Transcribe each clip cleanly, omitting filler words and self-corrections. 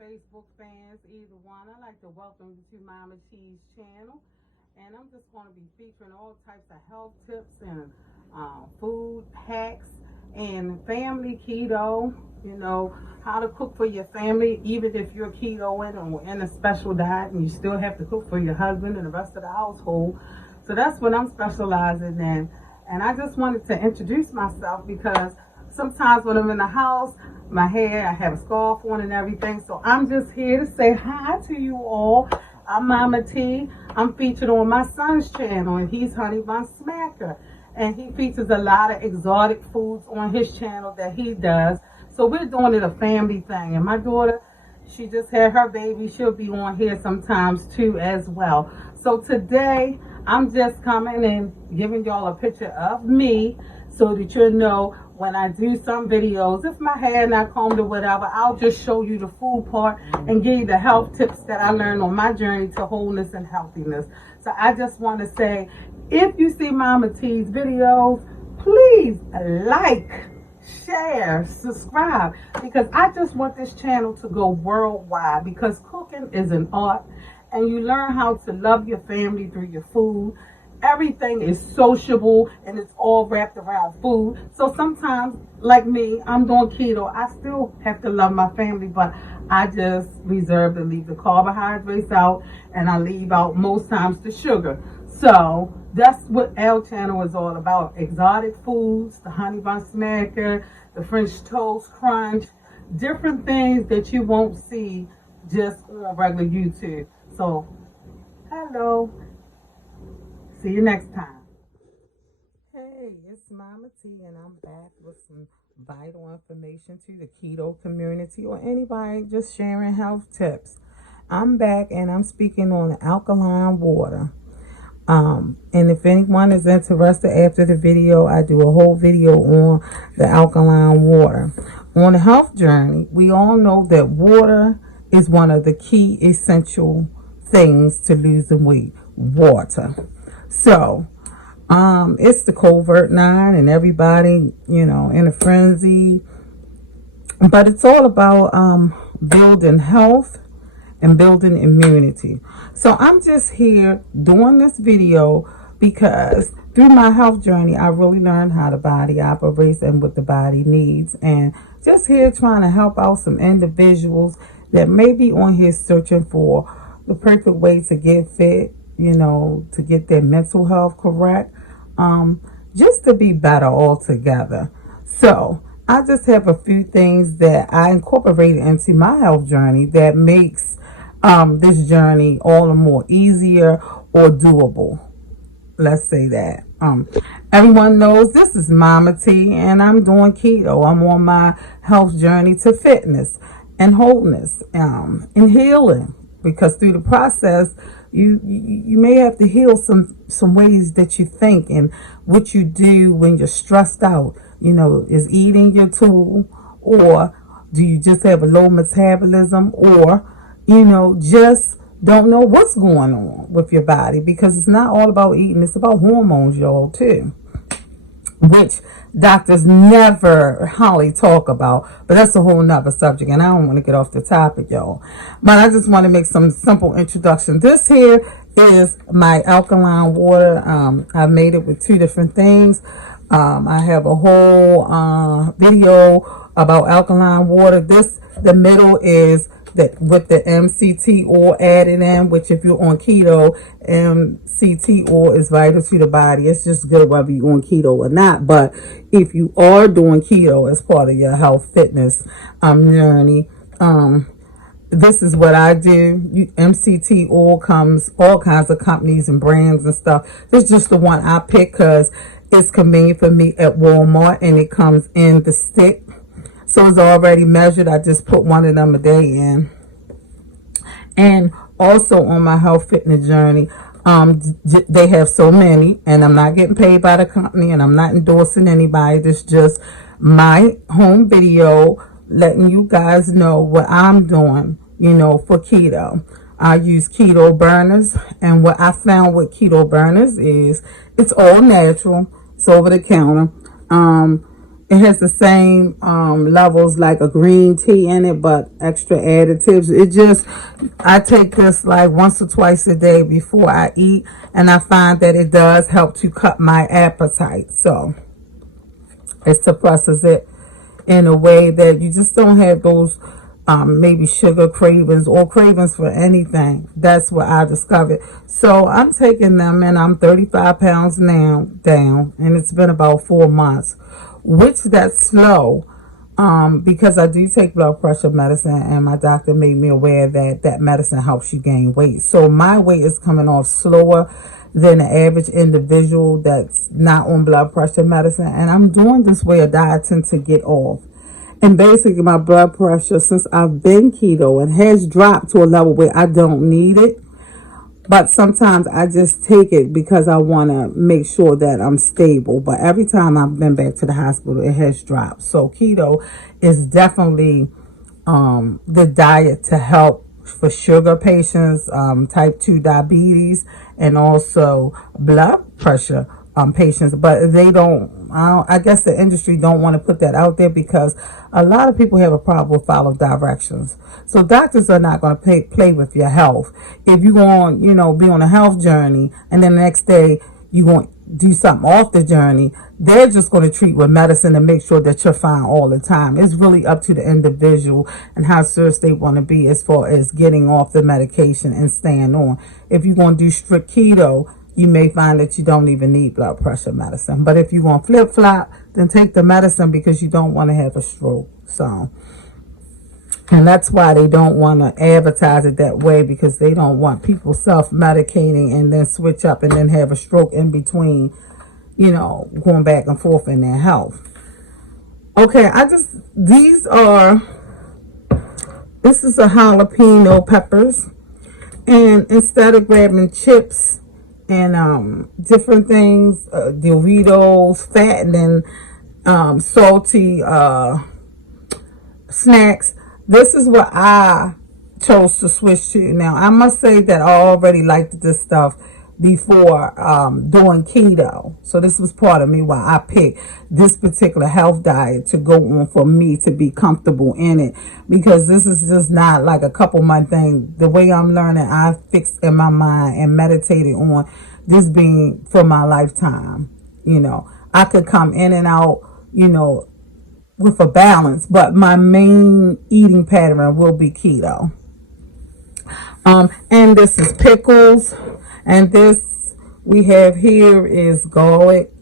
Facebook fans, either one. I'd like to welcome you to Momma T's channel. And I'm just going to be featuring all types of health tips and food hacks and family keto. You know, how to cook for your family, even if you're ketoing or in a special diet and you still have to cook for your husband and the rest of the household. So that's what I'm specializing in. And I just wanted to introduce myself because sometimes when I'm in the house, my hair, I have a scarf on and everything. So I'm just here to say hi to you all. I'm Momma T. I'm featured on my son's channel, and he's Honey Bun Smacker. And he features a lot of exotic foods on his channel that he does. So we're doing it a family thing. And my daughter, she just had her baby. She'll be on here sometimes too as well. So today, I'm just coming and giving y'all a picture of me so that you'll know when I do some videos, if my hair not combed or whatever, I'll just show you the food part and give you the health tips that I learned on my journey to wholeness and healthiness. So I just want to say, if you see Momma T's videos, please like, share, subscribe, because I just want this channel to go worldwide, because cooking is an art and you learn how to love your family through your food. Everything is sociable and it's all wrapped around food. So sometimes, like me, I'm doing keto. I still have to love my family, but I just reserve to leave the carbohydrates out, and I leave out most times the sugar. So that's what our channel is all about. Exotic foods, the honey bun smacker, the French toast crunch, different things that you won't see just on regular YouTube. So, hello. See you next time. Hey, it's Momma T, and I'm back with some vital information to the keto community or anybody just sharing health tips. I'm back and I'm speaking on alkaline water. And if anyone is interested, after the video, I do a whole video on the alkaline water. On the health journey, we all know that water is one of the key essential things to losing weight. Water. So, it's the covert 9 and everybody, you know, in a frenzy. But it's all about building health and building immunity. So I'm just here doing this video because through my health journey, I really learned how the body operates and what the body needs. And just here trying to help out some individuals that may be on here searching for the perfect way to get fit, you know, to get their mental health correct, just to be better altogether. So I just have a few things that I incorporated into my health journey that makes this journey all the more easier or doable. Let's say that. Everyone knows this is Momma T, and I'm doing keto. I'm on my health journey to fitness and wholeness and healing, because through the process, you may have to heal some ways that you think and what you do when you're stressed out. You know, is eating your tool, or do you just have a low metabolism, or, you know, just don't know what's going on with your body, because it's not all about eating. It's about hormones, y'all, too, which doctors never hardly talk about, but that's a whole nother subject, and I don't want to get off the topic, y'all. But I just want to make some simple introduction. This here is my alkaline water. I made it with 2 different things. I have a whole video about alkaline water. The middle is that with the MCT oil added in, which if you're on keto, MCT oil is vital to the body. It's just good whether you're on keto or not. But if you are doing keto as part of your health fitness journey, this is what I do. MCT oil comes all kinds of companies and brands and stuff. This is just the one I pick because it's convenient for me at Walmart, and it comes in the stick. So it's already measured. I just put 1 of them a day in. And also on my health fitness journey, they have so many, and I'm not getting paid by the company, and I'm not endorsing anybody. This is just my home video letting you guys know what I'm doing, you know, for keto. I use keto burners, and what I found with keto burners is it's all natural. It's over the counter. It has the same levels like a green tea in it, but extra additives. It just, I take this like once or twice a day before I eat, and I find that it does help to cut my appetite. So it suppresses it in a way that you just don't have those maybe sugar cravings or cravings for anything. That's what I discovered. So I'm taking them, and I'm 35 pounds now down, and it's been about 4 months, which that's slow, because I do take blood pressure medicine, and my doctor made me aware that that medicine helps you gain weight. So my weight is coming off slower than the average individual that's not on blood pressure medicine, and I'm doing this way of dieting to get off. And basically, my blood pressure, since I've been keto, it has dropped to a level where I don't need it. But sometimes I just take it because I want to make sure that I'm stable. But every time I've been back to the hospital, it has dropped. So keto is definitely the diet to help for sugar patients, type 2 diabetes, and also blood pressure patients. But they I guess the industry don't want to put that out there because a lot of people have a problem with follow directions. So doctors are not going to play with your health. If you're going, be on a health journey, and then the next day you're going to do something off the journey, they're just going to treat with medicine and make sure that you're fine all the time. It's really up to the individual and how serious they want to be as far as getting off the medication and staying on. If you're going to do strict keto, you may find that you don't even need blood pressure medicine. But if you want flip-flop, then take the medicine because you don't want to have a stroke. So, and that's why they don't want to advertise it that way, because they don't want people self-medicating and then switch up and then have a stroke in between, going back and forth in their health. Okay, this is a jalapeno peppers. And instead of grabbing chips and different things, Doritos, fattening, salty snacks, this is what I chose to switch to. Now, I must say that I already liked this stuff before doing keto. So this was part of me why I picked this particular health diet to go on for me to be comfortable in it. Because this is just not like a couple month thing. The way I'm learning, I fixed in my mind and meditated on this being for my lifetime. I could come in and out, with a balance, but my main eating pattern will be keto. And this is pickles, and this we have here is garlic,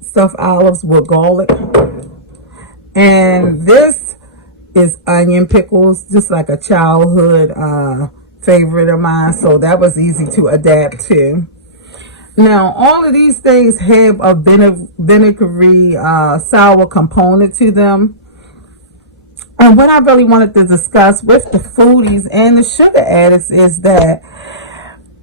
stuffed olives with garlic, and this is onion pickles, just like a childhood favorite of mine, so that was easy to adapt to. Now, all of these things have a vinegary, sour component to them. And what I really wanted to discuss with the foodies and the sugar addicts is that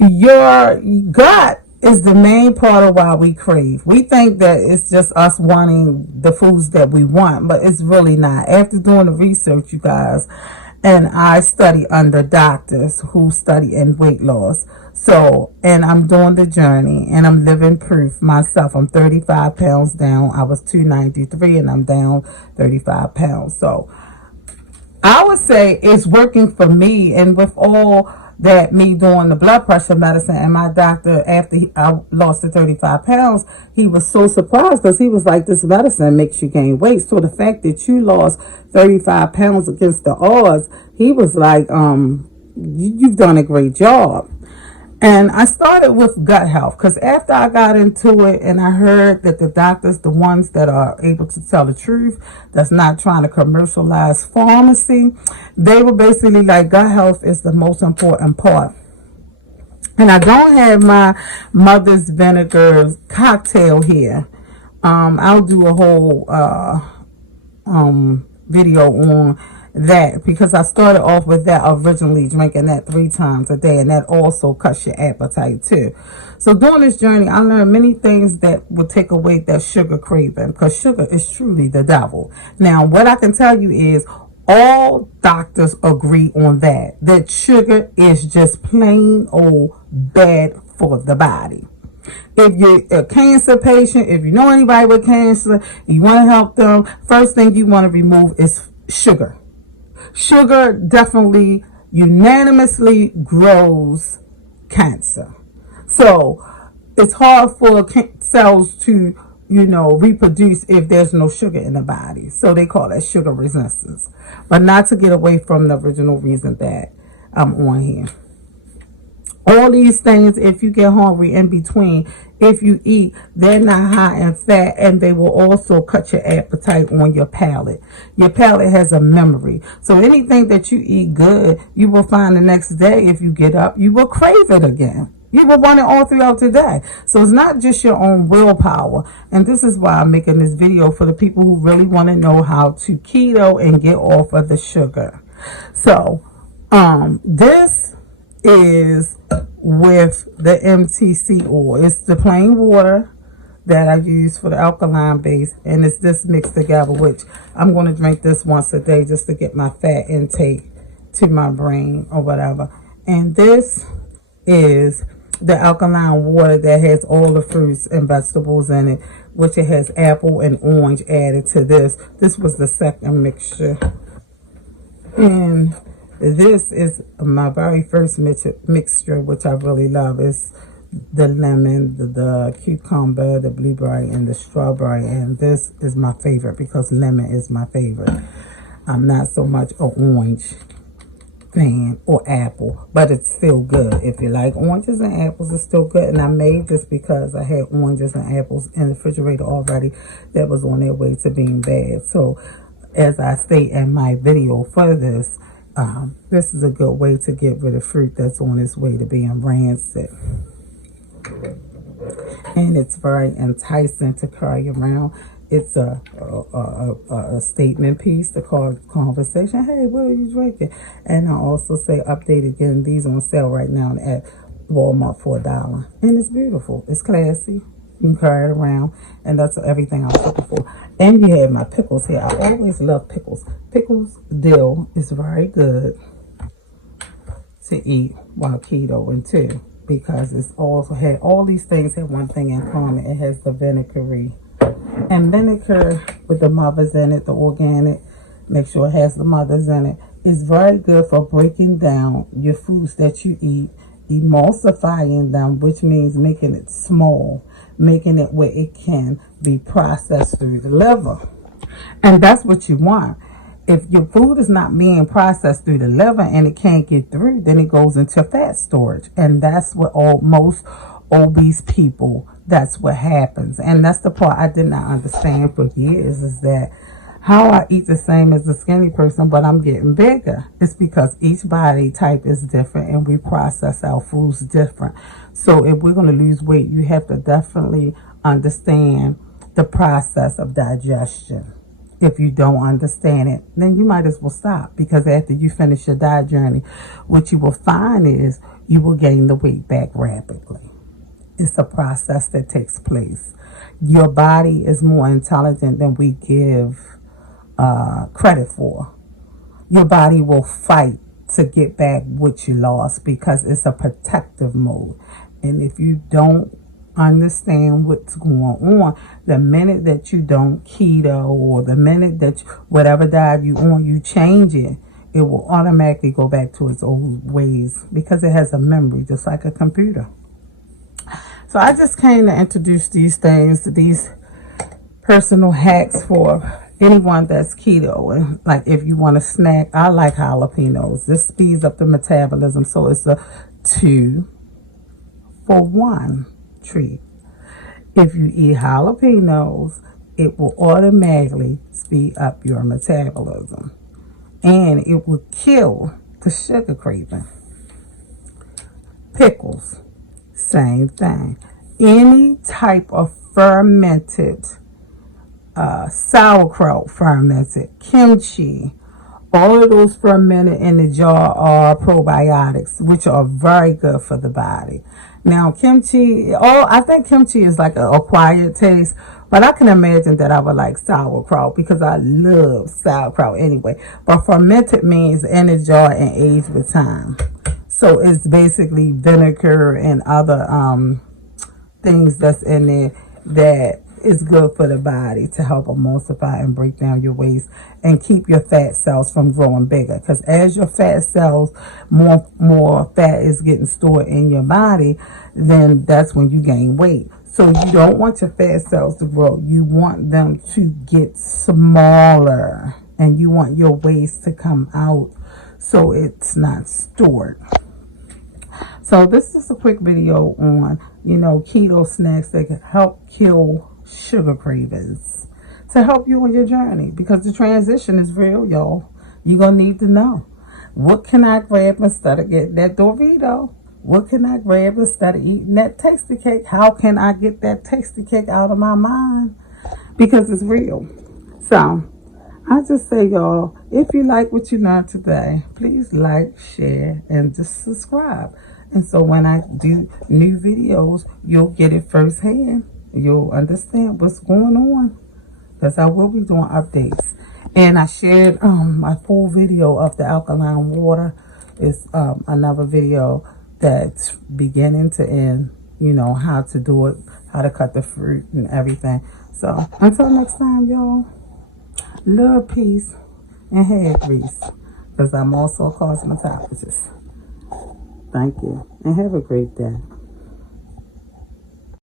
your gut is the main part of why we crave. We think that it's just us wanting the foods that we want, but it's really not. After doing the research, you guys, and I study under doctors who study in weight loss. So, and I'm doing the journey, and I'm living proof myself. I'm 35 pounds down. I was 293, and I'm down 35 pounds. So, I would say it's working for me. And with all that, me doing the blood pressure medicine, and my doctor, after I lost the 35 pounds, he was so surprised because he was like, this medicine makes you gain weight. So the fact that you lost 35 pounds against the odds, he was like, you've done a great job. And I started with gut health because after I got into it and I heard that the doctors, the ones that are able to tell the truth, that's not trying to commercialize pharmacy, they were basically like, gut health is the most important part. And I don't have my mother's vinegar cocktail here. I'll do a whole video on that, because I started off with that originally, drinking that 3 times a day, and that also cuts your appetite too. So during this journey, I learned many things that will take away that sugar craving, because sugar is truly the devil. Now, what I can tell you is all doctors agree on that sugar is just plain old bad for the body. If you're a cancer patient, if you know anybody with cancer, you want to help them, first thing you want to remove is sugar. Sugar definitely unanimously grows cancer. So it's hard for cells to, reproduce if there's no sugar in the body. So they call that sugar resistance. But not to get away from the original reason that I'm on here. All these things, if you get hungry in between, if you eat, they're not high in fat, and they will also cut your appetite on your palate. Your palate has a memory. So anything that you eat good, you will find the next day, if you get up, you will crave it again. You will want it all throughout the day. So it's not just your own willpower. And this is why I'm making this video, for the people who really want to know how to keto and get off of the sugar. So, this is with the MTC oil. It's the plain water that I use for the alkaline base, and it's this mixed together, which I'm going to drink this once a day just to get my fat intake to my brain or whatever. And this is the alkaline water that has all the fruits and vegetables in it, which it has apple and orange added to this. This was the second mixture. And this is my very first mixture, which I really love. It's the lemon, the cucumber, the blueberry, and the strawberry. And this is my favorite because lemon is my favorite. I'm not so much an orange fan or apple, but it's still good. If you like oranges and apples, it's still good. And I made this because I had oranges and apples in the refrigerator already that was on their way to being bad. So as I state in my video for this, this is a good way to get rid of fruit that's on its way to being rancid. And it's very enticing to carry around. It's a statement piece to call conversation. Hey, what are you drinking? And I also say update again. These on sale right now at Walmart for $1. And it's beautiful. It's classy. You can carry it around. And that's everything I was looking for. And you have my pickles here. I always love pickles. Pickles dill is very good to eat while keto, and too, because it's also had all these things have one thing in common. It has the vinegary. And vinegar with the mothers in it, the organic, make sure it has the mothers in it, is very good for breaking down your foods that you eat, emulsifying them, which means making it small, making it where it can be processed through the liver. And that's what you want. If your food is not being processed through the liver and it can't get through, then it goes into fat storage. And that's what most obese people, that's what happens. And that's the part I did not understand for years, is that how I eat the same as a skinny person, but I'm getting bigger. It's because each body type is different and we process our foods different. So if we're going to lose weight, you have to definitely understand the process of digestion. If you don't understand it, then you might as well stop, because after you finish your diet journey, what you will find is you will gain the weight back rapidly. It's a process that takes place. Your body is more intelligent than we give credit for. Your body will fight to get back what you lost because it's a protective mode. And if you don't understand what's going on, the minute that you don't keto, or the minute that whatever diet you on, you change it, it will automatically go back to its old ways, because it has a memory just like a computer. So I just came to introduce these things, these personal hacks for anyone that's keto. And like, if you want a snack, I like jalapenos. This speeds up the metabolism, so it's a 2-for-1 treat. If you eat jalapenos, it will automatically speed up your metabolism, and it will kill the sugar craving. Pickles, same thing. Any type of fermented, sauerkraut fermented, kimchi, all of those fermented in the jar are probiotics, which are very good for the body. Now, kimchi, I think kimchi is like an acquired taste, but I can imagine that I would like sauerkraut because I love sauerkraut anyway. But fermented means in a jar and aged with time. So it's basically vinegar and other things that's in there that is good for the body to help emulsify and break down your waist and keep your fat cells from growing bigger. Because as your fat cells, more fat is getting stored in your body, then that's when you gain weight. So you don't want your fat cells to grow. You want them to get smaller, and you want your waist to come out so it's not stored. So this is a quick video on, keto snacks that can help kill sugar cravings, to help you on your journey, because the transition is real, y'all. You're going to need to know, what can I grab instead of getting that Dorito? What can I grab instead of eating that tasty cake? How can I get that tasty cake out of my mind? Because it's real. So I just say, y'all, if you like what you learned today, please like, share, and just subscribe. And so when I do new videos, you'll get it firsthand. You'll understand what's going on, because I will be doing updates. And I shared my full video of the alkaline water. It's another video that's beginning to end, how to do it, how to cut the fruit and everything. So until next time, y'all, love, peace, and hair grease, because I'm also a cosmetologist. Thank you, and have a great day.